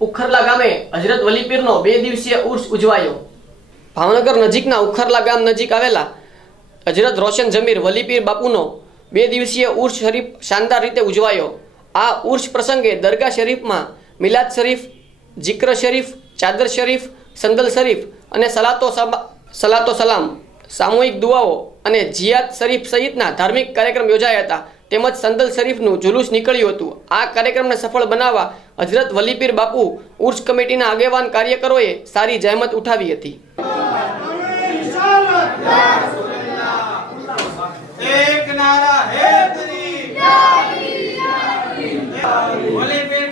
ઉખરલા ગામે હજરત વલીપીરનો બે દિવસીય ઉર્સ ઉજવાયો. ભાવનગર નજીકના ઉખરલા ગામ નજીક આવેલા હજરત રોશન જમીર વલીપીર બાપુનો બે દિવસીય ઉર્સ શરીફ શાનદાર રીતે ઉજવાયો. આ ઉર્સ પ્રસંગે દરગાહ શરીફમાં મિલાદ શરીફ, જિક્ર શરીફ, ચાદર શરીફ, સંદલ શરીફ અને સલાતો સલાતો સલામ, સામૂહિક દુઆઓ અને જિયાદ શરીફ સહિતના ધાર્મિક કાર્યક્રમ યોજાયા હતા. તેમજ સંદલ શરીફનું જુલુસ નીકળ્યું હતું આ કાર્યક્રમને સફળ બનાવવા હજરત વલીપીર બાપુ ઉર્સ કમિટીના આગેવાન કાર્યકરોએ સારી જહેમત ઉઠાવી હતી एक नारा है तेरी बोले पीर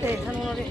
对他弄了的